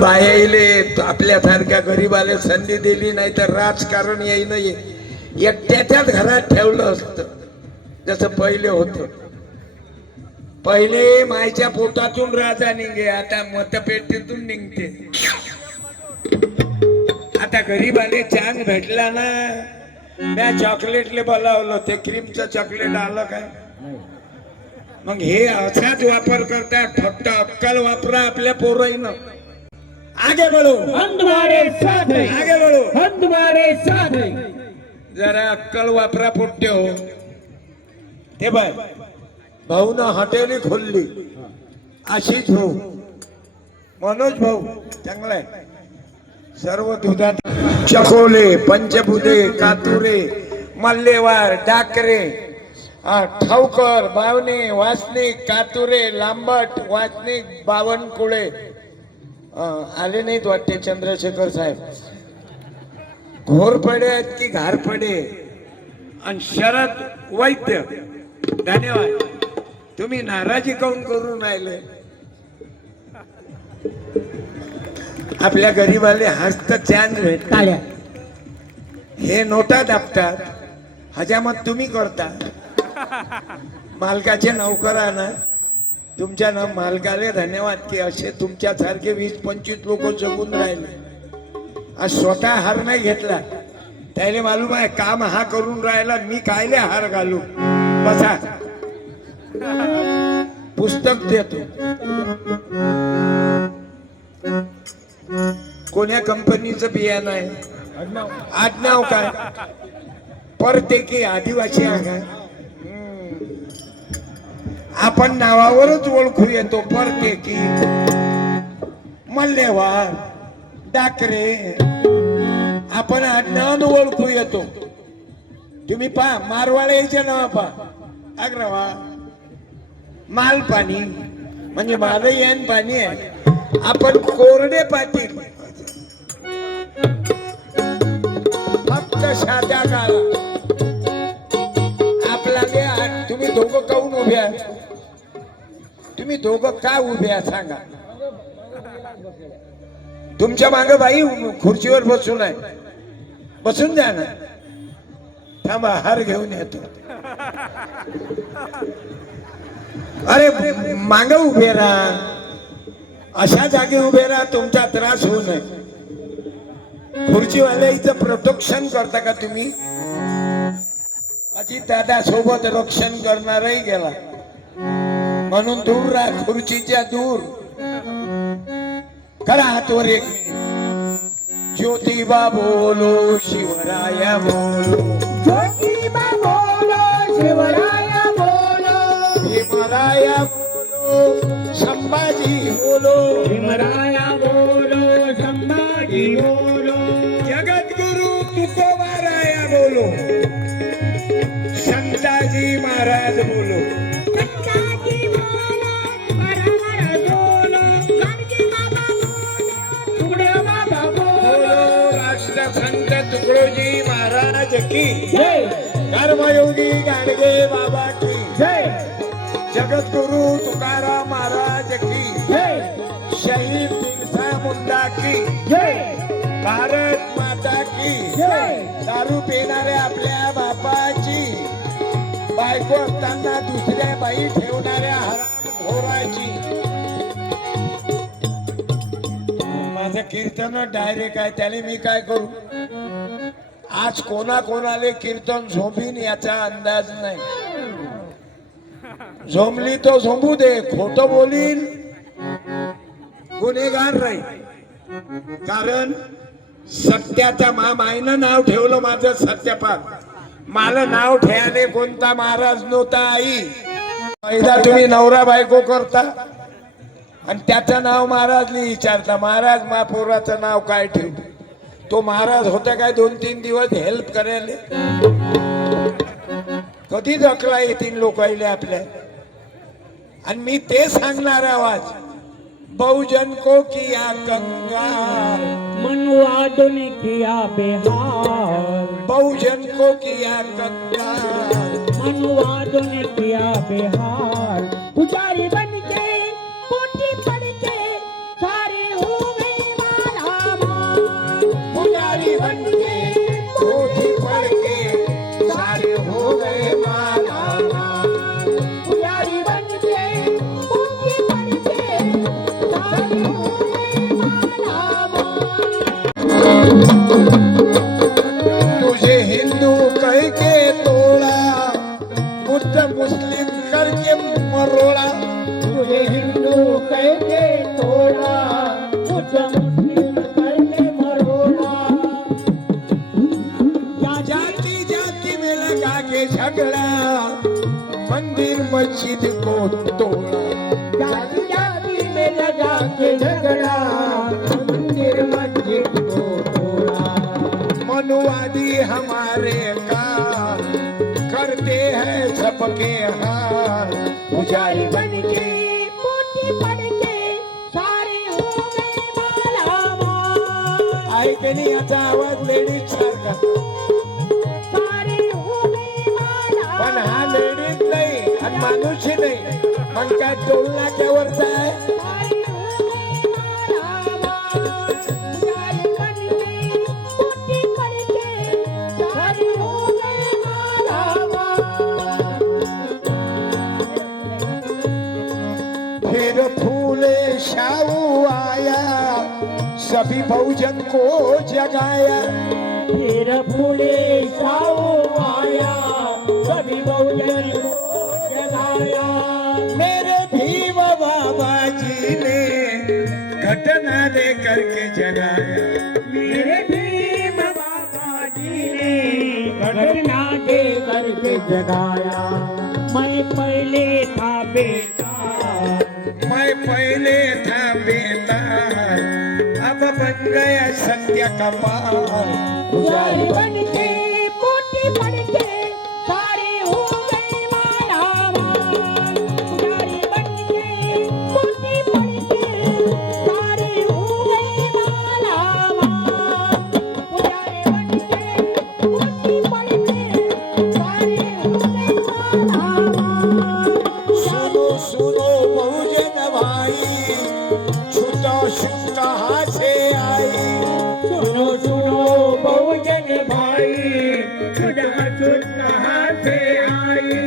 बायाले आपल्यासारख्या गरीबाला संधी दिली नाही तर राजकारण येईन एकट्याच्याच घरात ठेवलं असतं. जसं पहिले होतं. पहिले मायच्या पोटातून राजा निघे, आता मतपेटीतून निघते. आता गरीबाले चान्स भेटला ना. मी चॉकलेटले बोलावलं, ते क्रीमचं चॉकलेट आलं काय. मग हे असाच वापर करतात. फक्त अक्कल वापरा आपल्या पोराईनं. आगे बढ़ो, हम तुम्हारे साथ हैं. आगे बढ़ो, हम तुम्हारे साथ हैं. जरा अक्कल वापरा पोट्टे हो. हे बाय भाऊ ना हॉटेल खोलली. आशिष भाऊ, मनोज भाऊ चांगलाय. सर्व दुधात चकोले, पंचभुते, कातुरे, मल्लेवार, डाकरे, ठावकर, बावणे, वासनिक, कातुरे, लांबट, वासनिक, बावनकुळे आले नाहीत वाटते चंद्रशेखर साहेब. घोरपडे आहेत की घारपडे. आणि शरद वैद्य, धन्यवाद. तुम्ही नाराजी काऊन करून राहिले. आपल्या गरीबाले हस्त चान्स भेटतात. हे नोटा दाबतात. हजामत तुम्ही करता. मालकाचे नौकरांना तुमच्या मालकाले धन्यवाद की असे तुमच्यासारखे 20-25 लोक जगून राहिले. आज स्वतः हार नाही घेतला. त्याला मालूम आहे काम हा करून राहिला, मी कायले हार घालू. बसा, पुस्तक देतो. कोण्या कंपनीचं बियाणं आहे. आडनाव काय. परतेकी आदिवासी आहे काय. आपण नावावरच ओळखू येतो. परतेकी, मल्लेवार, डाकरे आपण आडनावानं ओळखू येतो. तुम्ही पहा मारवाड्याचे नाव पहा. अग्रवा, मालपाणी म्हणजे मालयन पाणी आहे. आपण कोरडे पाटील फक्त साध्या काळ. आपला तुम्ही दोघं काऊन उभ्या. तुम्ही दोघं का उभ्या सांगा. तुमच्या मागे बाई खुर्चीवर बसून आहे. बसून जा ना. थांबा हार घेऊन येतो. अरे मागे उभे राहा. अशा जागी उभे राहा तुमचा त्रास होऊ नये. खुर्चीवाल्याचं प्रोटेक्शन करता का तुम्ही. अजित दादा सोबत रक्षण करणारही गेला म्हणून दूर राहा. खुर्चीच्या दूर करा हातवर एक मिनिट. ज्योतिबा बोलो शिवराया बोलो. ज्योतिबा बोलो शिवराया बोलो. भीमराया बोलो संभाजी बोलो. भीमराया बोलो संभाजी बोलो. जगद्गुरु तुकोबाराया बोलो. संताजी महाराज बोलो. संताजी महाराज बोलो. गांधी बाबा बोलो. तुकडे बाबा बोलो. राष्ट्रसंत तुकडोजी महाराज की जय. कर्मयोगी गाडगे बाबा की जय. जगद्गुरु तुकाराम महाराज की जय. शहीद बिरसा मुंडा की जय. भारत माता की जय. दारू पिणारे आपल्या बापाची, बायको असताना दुसऱ्या बाई ठेवणाऱ्या हरामखोराची. माझं कीर्तन डायरेक्ट आहे. त्याने मी काय करू. आज कोणाले कीर्तन झोंबीन याचा अंदाज नाही. झोंबली तो झोंबू दे. खोटं बोलील गुन्हेगार राहील. कारण सत्याचा मायनं नाव ठेवलं माझं सत्यपाल. मला नाव ठेवाले कोणता महाराज नव्हता. आई पहिला तुम्ही नवरा बायको करता आणि त्याचं नाव महाराजने विचारता. महाराज मा पोराचं नाव काय ठेवू. तो महाराज होता काय 2-3 दिवस हेल्प करायला. कधी दखला येतील लोकायले आपल्या. आणि मी ते सांगणार आवाज. बहुजन को किया कंगाल, मनुवादों ने किया बेहाल. बहुजन को किया कंगाल, मनुवादों ने किया बेहाल. पुजारी बन के पोटी पढ़ के सारे हो गए बौद्ध मुस्लिम करके मरोड़ा जाति जाति में लगा के झगड़ा मंदिर मस्जिद को तोड़ा जाति जाति में लगा के झगड़ा मंदिर मस्जिद को तोड़ा मनुवादी हमारे काम करते हैं सबके हाल पुजारी बन के पोटी पढ़ के सारे हो गए मालामाल आहे की नाही याचा आवाज लेडीज सारखा सारे हो गए पण मालामाल हा लेडीज नाही आणि माणूसही नाही मग काय टोलना त्यावरचा आहे सारे हो गए मालामाल पुजारी बन के पोटी पढ़ के सारे हो गए मालामाल फिर फूले शाहू आया सभी बहुजन को जगाया फिर फूले साओ आया सभी बहुजन को जगाया मेरे भीम बाबा जी ने घटना दे करके जगाया मेरे भीम बाबा जी ने घटना दे करके जगाया मैं पहले था बेटा मैं पहले था बेतार अब बन गया सत्य का पार पुजारी बन के पोटी पढ़ के सारे हो गए मालामाल पुजारी बन के पोटी पढ़ के सारे हो गए मालामाल पुजारी बन के पोटी पढ़ के सारे हो गए मालामाल सुनो सुनो बहुजन भाई छूटा छूट कहाँ से आई सुनो सुनो बहुजन भाई छुट कहाँ से आई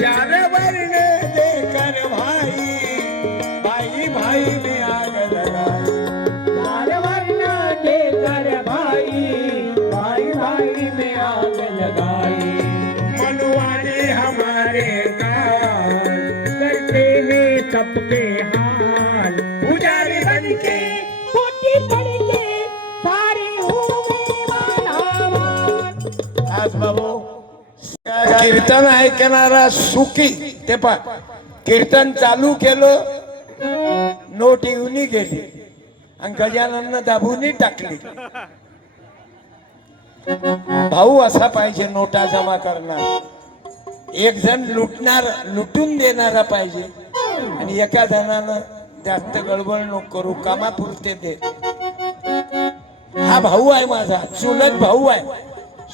चार वर्ण देकर भाई भाई भाई में आग लगाई चार वर्ण देकर भाई भाई भाई में आग लगाई मनुवादी हमारे गाल करते हैं सबके हाल पुजारी बन के पोटी पढ़ के सारे हो गए मालामाल आज बाबू कीर्तन ऐकणारा सुखी ते पा कीर्तन चालू केलं नोट येऊन गेली आणि गजानन दाबून टाकली भाऊ असा पाहिजे नोटा जमा करणार एक जण लुटून देणारा पाहिजे आणि एका जणानं जास्त गडबड नको करू कामापुरते दे हा भाऊ आहे माझा चुलत भाऊ आहे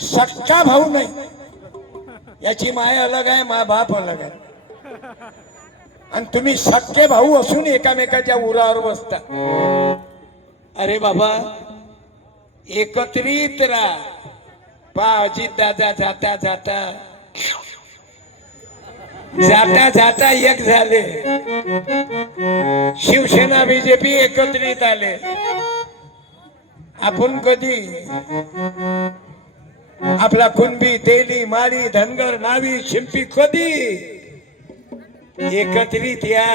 सक्का भाऊ नाही याची माय अलग आहे मा बाप अलग आहे आणि तुम्ही सक्के भाऊ असून एकामेकाच्या उरावर बसता अरे बाबा एकत्रित राहा पा अजित दादा जाता जाता जाता जाता एक झाले शिवसेना बीजेपी एकत्रित आले आपण कधी आपला कुणबी तेली माळी धनगर नावी शिंपी कधी एकत्रित या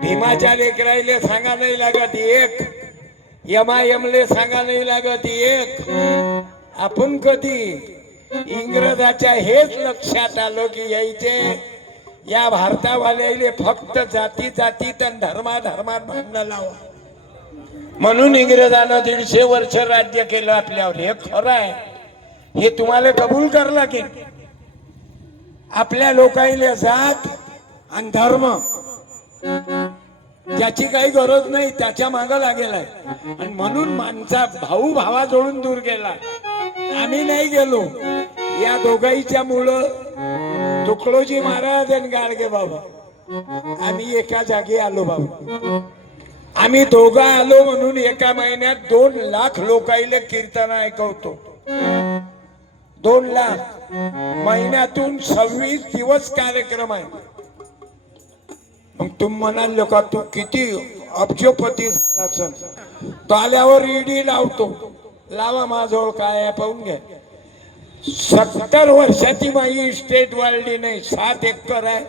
भीमाच्या लेकरायले सांगा नाही लागत एक यमायमले सांगा नाही लागत एक आपण कधी इंग्रजाच्या हेच लक्षात आलं की यायचे या भारतावाल्याले फक्त जाती जातीत आणि धर्मात भांडणं लावा म्हणून इंग्रजानं 150 वर्ष राज्य केलं आपल्यावर हे खरं आहे हे तुम्हाला कबूल करला की आपल्या लोकांना जात आणि धर्म ज्याची काही गरज नाही त्याच्या मागं लागेल आहे आणि म्हणून माणसा भाऊ भावाजवळून दूर गेला आम्ही नाही गेलो या दोघांच्या मुळे तुकडोजी महाराज आणि गाडगे बाबा आम्ही एका जागी आलो बाबा आम्ही दोघं आलो म्हणून एका महिन्यात 2 लाख लोकांना कीर्तन ऐकवतो 2 लाख महिन्यातून 26 दिवस कार्यक्रम आहे मग तुम्ही म्हणाल लोक तू किती अब्जोपती झाला असेल तो आल्यावर ईडी लावतो लावा माझ्याजवळ काय आहे पाहून घ्या 70 वर्षाची माझी इस्टेट वाढली नाही 7 एकर आहे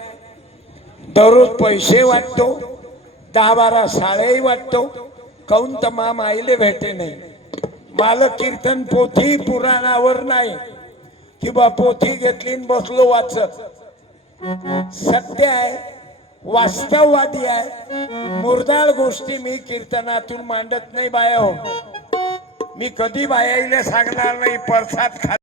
दररोज पैसे वाटतो 10-12 साड्याही वाटतो काऊन तर मा माईले भेटे नाही. मला कीर्तन पोथी पुराणावर नाही कि बा पोथी घेतली आणि बसलो वाचत. सत्य आहे, वास्तववादी आहे. मुरदाळ गोष्टी मी कीर्तनातून मांडत नाही बाया हो. मी कधी बायाईला सांगणार नाही प्रसाद खा